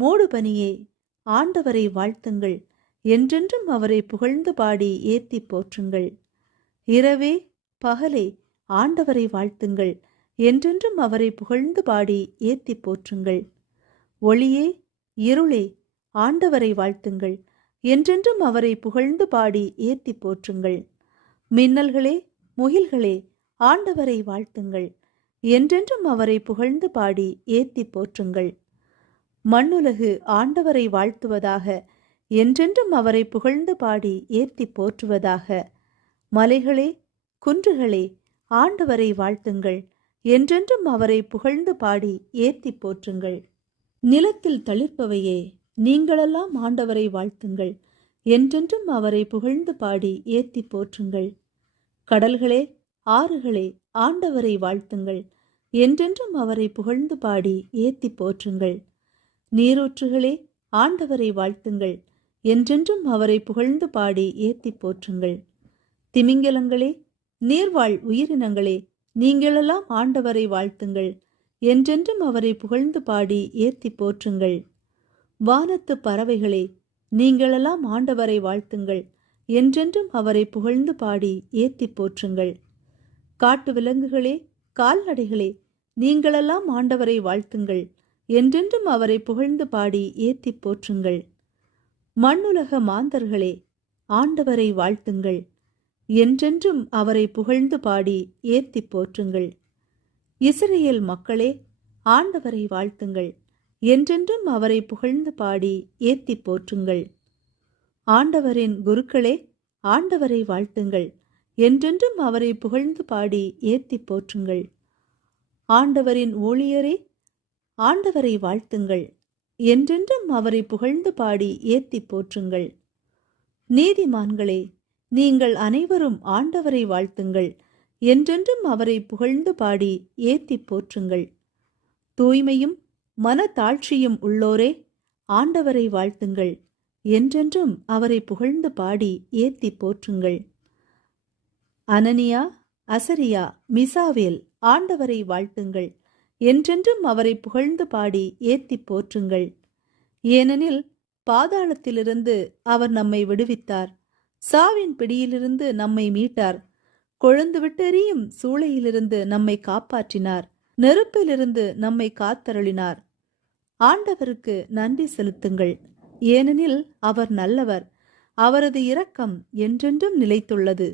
மூடுபனியே ஆண்டவரை வாழ்த்துங்கள், என்றென்றும் அவரை புகழ்ந்து பாடி ஏத்தி போற்றுங்கள். இரவே பகலே ஆண்டவரை வாழ்த்துங்கள், என்றென்றும் அவரை புகழ்ந்து பாடி ஏத்தி போற்றுங்கள். ஒளியே இருளே ஆண்டவரை வாழ்த்துங்கள், என்றென்றும் அவரை புகழ்ந்து பாடி ஏத்தி போற்றுங்கள். மின்னல்களே முகில்களே ஆண்டவரை வாழ்த்துங்கள், என்றென்றும் அவரை புகழ்ந்து பாடி ஏத்தி போற்றுங்கள். மண்ணுலகு ஆண்டவரை வாழ்த்துவதாக, என்றென்றும் அவரை புகழ்ந்து பாடி ஏத்தி போற்றுவதாக. மலைகளே குன்றுகளே ஆண்டவரை வாழ்த்துங்கள், என்றென்றும் அவரை புகழ்ந்து பாடி ஏத்தி போற்றுங்கள். நிலத்தில் தளிர்ப்பவையே நீங்களெல்லாம் ஆண்டவரை வாழ்த்துங்கள், என்றென்றும் அவரை புகழ்ந்து பாடி ஏத்தி போற்றுங்கள். கடல்களே ஆறுகளே ஆண்டவரை வாழ்த்துங்கள், என்றென்றும் அவரை புகழ்ந்து பாடி ஏத்தி போற்றுங்கள். நீரூற்றுகளே ஆண்டவரை வாழ்த்துங்கள், என்றென்றும் அவரை புகழ்ந்து பாடி ஏத்தி போற்றுங்கள். திமிங்கலங்களே நீர்வாழ் உயிரினங்களே நீங்களெல்லாம் ஆண்டவரை வாழ்த்துங்கள், என்றென்றும் அவரை புகழ்ந்து பாடி ஏத்தி போற்றுங்கள். வானத்து பறவைகளே நீங்களெல்லாம் ஆண்டவரை வாழ்த்துங்கள், என்றென்றும் அவரை புகழ்ந்து பாடி ஏத்தி போற்றுங்கள். காட்டு விலங்குகளே கால்நடைகளே நீங்களெல்லாம் ஆண்டவரை வாழ்த்துங்கள், என்றென்றும் அவரை புகழ்ந்து பாடி ஏத்தி போற்றுங்கள். மண்ணுலக மாந்தர்களே ஆண்டவரை வாழ்த்துங்கள், என்றென்றும் அவரை புகழ்ந்து பாடி ஏத்தி போற்றுங்கள். இஸ்ரவேல் மக்களே ஆண்டவரை வாழ்த்துங்கள், என்றென்றும் அவரை புகழ்ந்து பாடி ஏத்தி போற்றுங்கள். ஆண்டவரின் குருக்களே ஆண்டவரை வாழ்த்துங்கள், என்றென்றும் அவரை புகழ்ந்து பாடி ஏத்தி போற்றுங்கள். ஆண்டவரின் ஊழியரே ஆண்டவரை வாழ்த்துங்கள், என்றென்றும் அவரை புகழ்ந்து பாடி ஏத்தி போற்றுங்கள். நீதிமான்களே நீங்கள் அனைவரும் ஆண்டவரை வாழ்த்துங்கள், என்றென்றும் அவரை புகழ்ந்து பாடி ஏத்தி போற்றுங்கள். தூய்மையும் மனத்தாழ்ச்சியும் உள்ளோரே ஆண்டவரை வாழ்த்துங்கள், என்றென்றும் அவரை புகழ்ந்து பாடி ஏத்தி போற்றுங்கள். அனனியா அசரியா மிசாவேல் ஆண்டவரை வாழ்த்துங்கள், என்றென்றும் அவரை புகழ்ந்து பாடி ஏத்தி போற்றுங்கள். ஏனெனில் பாதாளத்திலிருந்து அவர் நம்மை விடுவித்தார், சாவின் பிடியிலிருந்து நம்மை மீட்டார். கொழுந்து விட்டெறியும் சூளையிலிருந்து நம்மை காப்பாற்றினார், நெருப்பிலிருந்து நம்மை காத்தருளினார். ஆண்டவருக்கு நன்றி செலுத்துங்கள், ஏனெனில் அவர் நல்லவர், அவரது இரக்கம் என்றென்றும் நிலைத்துள்ளது.